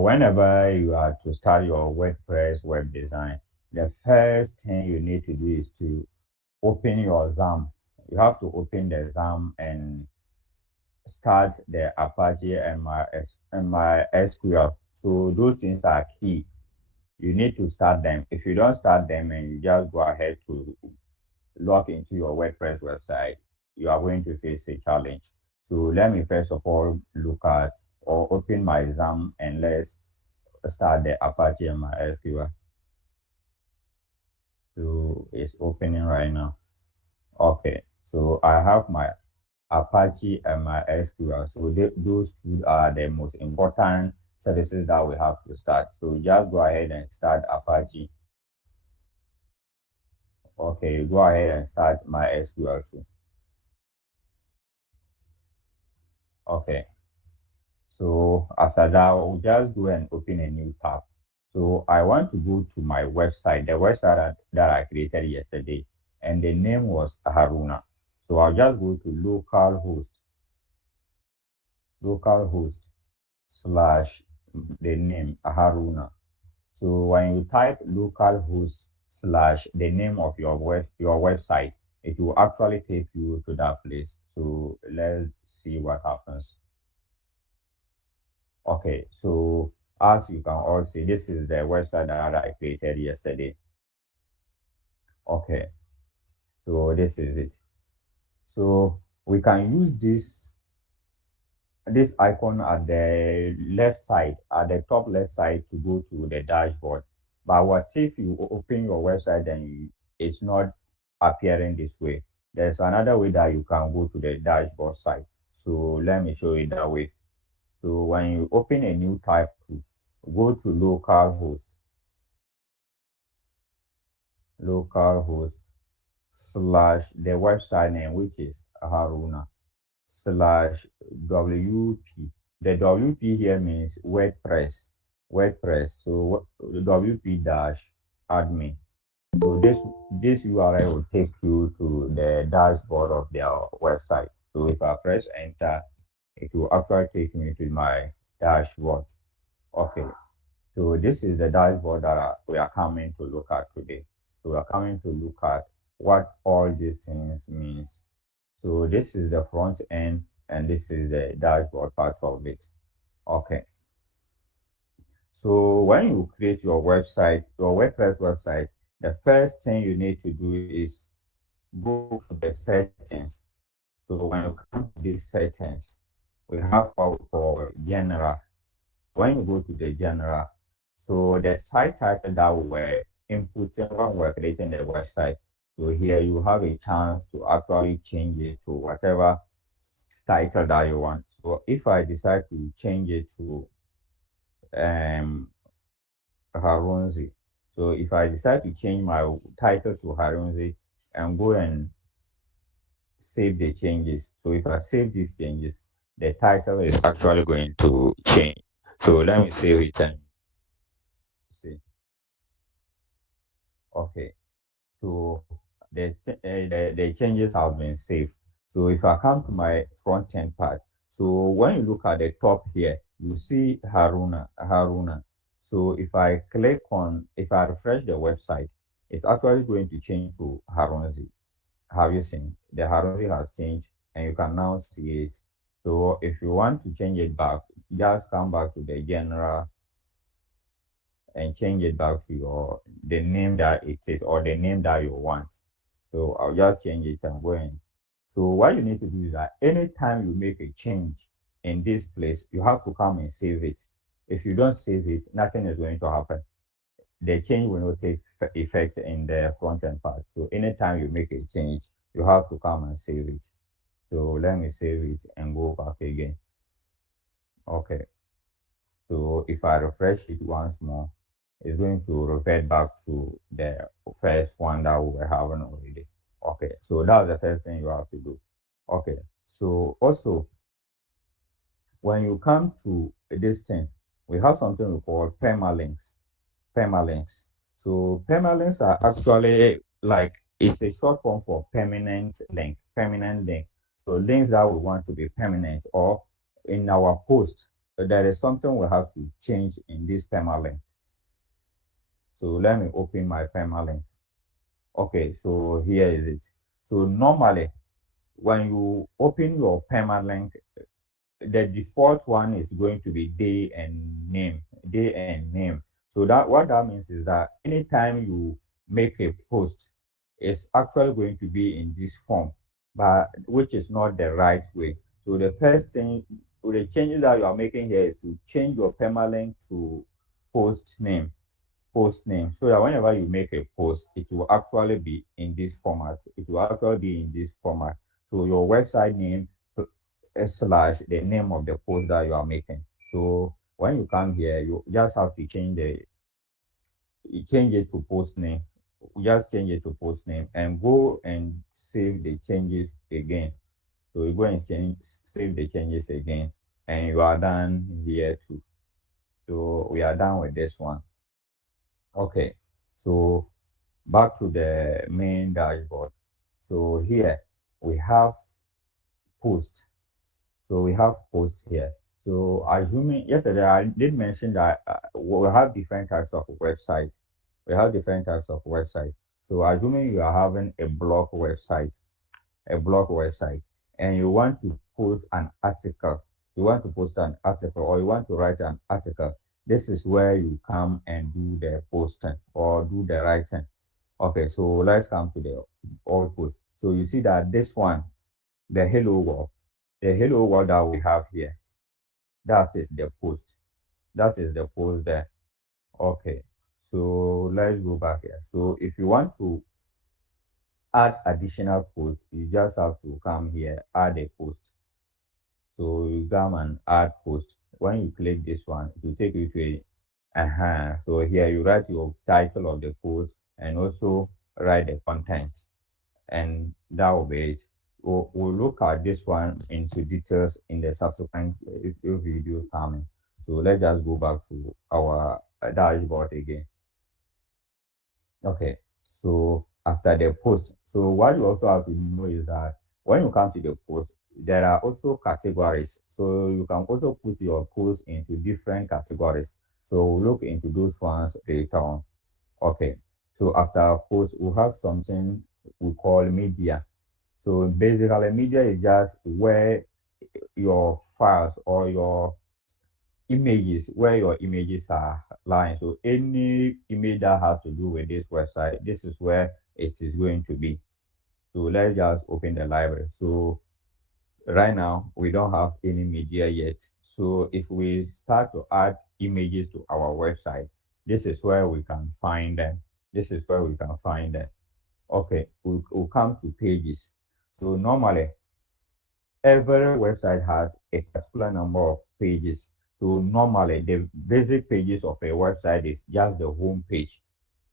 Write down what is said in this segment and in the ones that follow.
whenever you are to start your WordPress web design, the first thing you need to do is to open your XAMPP. You have to open the XAMPP and start the Apache and MySQL. So those things are key. You need to start them. If you don't start them and you just go ahead to log into your WordPress website, you are going to face a challenge. So let me first of all look at or open my XAMPP and let's start the Apache and MySQL. So it's opening right now. Okay, so I have my Apache and MySQL. So those two are the most important services that we have to start. So just go ahead and start Apache. Okay, go ahead and start MySQL too. Okay, so after that, we'll just go and open a new tab. So I want to go to my website, the website that I created yesterday, and the name was Haruna. So I'll just go to localhost slash the name Haruna. So when you type localhost slash the name of your website, it will actually take you to that place. So let's see what happens. Okay, so as you can all see, this is the website that I created yesterday. Okay, so this is it. So we can use this icon at the left side, at the top left side, to go to the dashboard. But what if you open your website and it's not appearing this way? There's another way that you can go to the dashboard side. So let me show you that way. So when you open a new type to go to localhost slash the website name, which is Haruna slash WP. The WP here means WordPress. So WP dash admin. So this URL will take you to the dashboard of their website. So if I press enter, it will actually take me to my dashboard. Okay. So this is the dashboard that we are coming to look at today. So we are coming to look at what all these things means. So this is the front end and this is the dashboard part of it. Okay. So when you create your website, your WordPress website, the first thing you need to do is go to the settings. So when you come to these settings, we have what we call general. When you go to the general, so the site title that we were inputting when we were creating the website, so here you have a chance to actually change it to whatever title that you want. So if I decide to change it to Harunzi, so if I decide to change my title to Harunzi and go and save the changes, so if I save these changes, the title is actually going to change. So let me save it and see. Okay, so the changes have been saved. So if I come to my front end part, so when you look at the top here, you see Haruna. So if I refresh the website, it's actually going to change to Harunzi. Have you seen? The Harunzi has changed and you can now see it. So if you want to change it back, just come back to the general and change it back to the name that it is or the name that you want. So I'll just change it and go in. So what you need to do is that anytime you make a change in this place, you have to come and save it. If you don't save it, nothing is going to happen. The change will not take effect in the front end part. So anytime you make a change, you have to come and save it. So let me save it and go back again. Okay. So if I refresh it once more, it's going to revert back to the first one that we were having already. Okay, so that's the first thing you have to do. Okay, so also when you come to this thing, we have something we call permalinks. So permalinks are actually like it's a short form for permanent link. So links that we want to be permanent or in our post, there is something we have to change in this permalink. So let me open my permalink. Okay, so here is it. So normally, when you open your permalink, the default one is going to be day and name, day and name. So that what that means is that anytime you make a post, it's actually going to be in this form, but which is not the right way. So the first thing, the changes that you are making here is to change your permalink to post name, so that whenever you make a post, it will actually be in this format. It will actually be in this format. So your website name slash the name of the post that you are making. So when you come here, you just have to change it to post name. Just change it to post name and go and save the changes again. So you go and save the changes again, and you are done here too. So we are done with this one. Okay, so back to the main dashboard. So here we have post. So we have post here. So assuming yesterday I did mention that we have different types of websites. We have different types of websites. So assuming you are having a blog website, and you want to post an article, or you want to write an article, this is where you come and do the posting or do the writing. Okay, so let's come to the all post. So you see that this one, the hello world that we have here, that is the post. That is the post there. Okay, so let's go back here. So if you want to add additional posts, you just have to come here, add a post. So you come and add post. When you click this one, it will take you to a so here you write your title of the post and also write the content, and that will be it. We'll look at this one into details in the subsequent videos coming. So let's just go back to our dashboard again. Okay, so after the post, so what you also have to know is that when you come to the post, there are also categories. So you can also put your post into different categories. So we'll look into those ones later on. Okay, so after our post, we have something we call media. So basically, media is just where your files or your images, where your images are lying. So any image that has to do with this website, this is where it is going to be. So let's just open the library. So right now we don't have any media yet. So if we start to add images to our website, this is where we can find them. Okay, we'll come to pages. So normally every website has a particular number of pages. So normally the basic pages of a website is just the home page.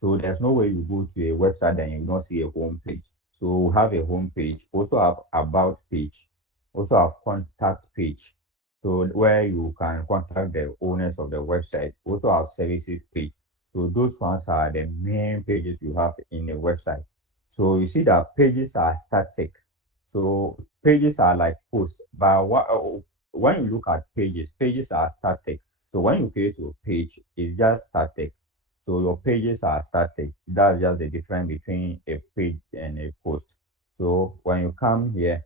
So there's no way you go to a website and you don't see a home page. So we have a home page, also have about page, also have contact page. So where you can contact the owners of the website, also have services page. So those ones are the main pages you have in a website. So you see that pages are static. So pages are like posts, but when you look at pages are static. So when you create your page, it's just static. So your pages are static. That's just the difference between a page and a post. So when you come here,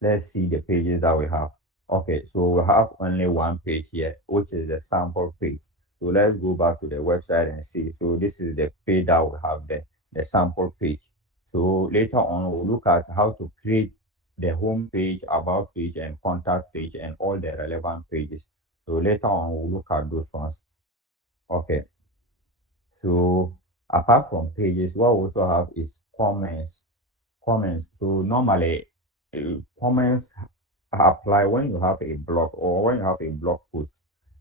let's see the pages that we have. Okay, so we have only one page here, which is the sample page. So let's go back to the website and see. So this is the page that we have there, the sample page. So later on, we'll look at how to create the home page, about page, and contact page, and all the relevant pages. So later on, we'll look at those ones. Okay. So apart from pages, what we also have is comments. So normally, comments apply when you have a blog or when you have a blog post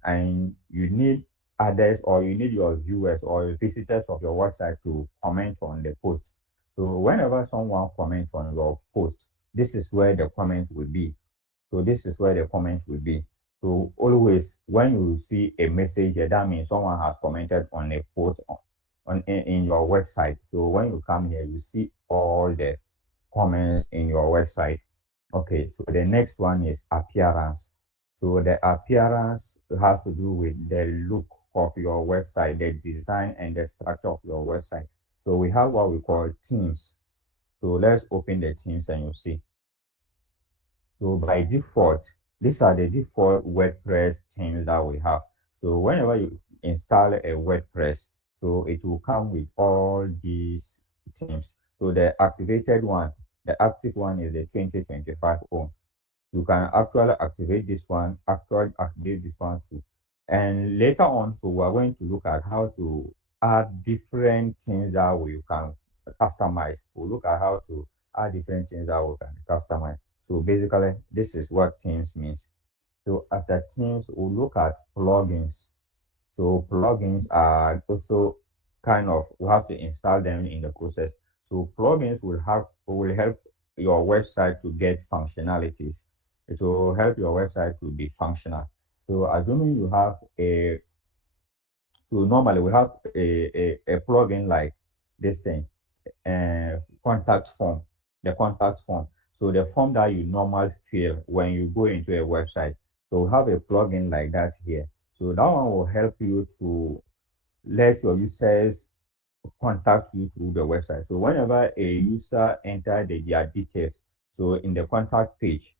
and you need others or you need your viewers or visitors of your website to comment on the post. So whenever someone comments on your post, this is where the comments will be. So always when you see a message here, that means someone has commented on a post in your website. So when you come here, you see all the comments in your website. Okay, so the next one is appearance. So the appearance has to do with the look of your website, the design and the structure of your website. So we have what we call themes. So let's open the themes and you see. So by default, these are the default WordPress themes that we have. So whenever you install a WordPress, so it will come with all these themes. So the activated one, the active one is the 2025 one. You can actually activate this one, actually activate this one too. And later on, so we're going to look at how to add different things that we can customize. We'll look at how to add different things that we can customize. So basically, this is what themes means. So after themes, we'll look at plugins. So plugins are also kind of, we have to install them in the process. So plugins will help your website to get functionalities. It will help your website to be functional. So assuming you have a, so normally we have a plugin like this thing, contact form, the contact form. So the form that you normally fill when you go into a website. So we have a plugin like that here. So that one will help you to let your users contact you through the website. So whenever a user enter their details, so in the contact page,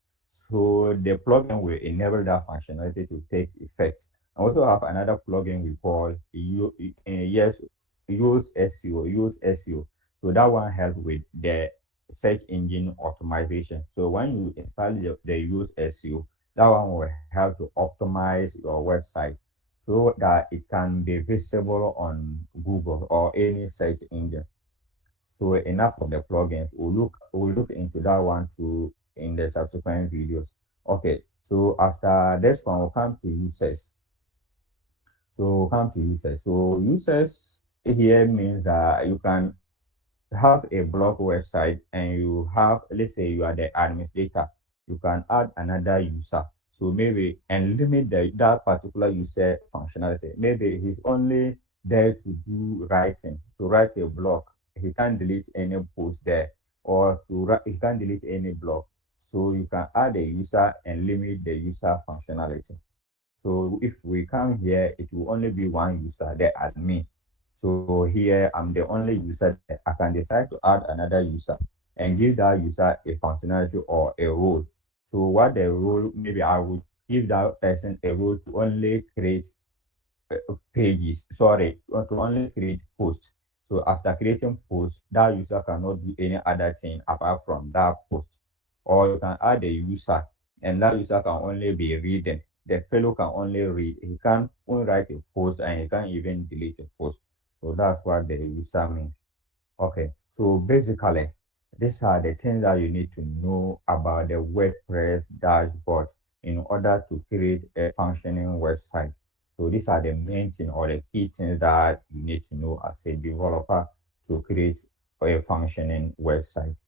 so the plugin will enable that functionality to take effect. I also have another plugin we call yes, use SEO, use SEO. So that one helps with the search engine optimization. So when you install the use SEO, that one will help to optimize your website so that it can be visible on Google or any search engine. So enough of the plugins. We'll look into that one too in the subsequent videos. Okay, so after this one, we'll come to users. So users here means that you can have a blog website and you have, let's say you are the administrator, you can add another user. So maybe and limit that particular user functionality. Maybe he's only there to do writing, to write a blog. He can't delete any post there, or he can't delete any blog. So you can add a user and limit the user functionality. So if we come here, it will only be one user, the admin. So here I'm the only user there. I can decide to add another user and give that user a functionality or a role. So what the role, maybe I would give that person a role to only create pages, sorry, to only create posts. So after creating posts, that user cannot do any other thing apart from that post. Or you can add a user, and that user can only be reading. The fellow can only read. He can't only write a post and he can't even delete a post. So that's what the user means. Okay, so basically, these are the things that you need to know about the WordPress dashboard in order to create a functioning website. So these are the main things or the key things that you need to know as a developer to create a functioning website.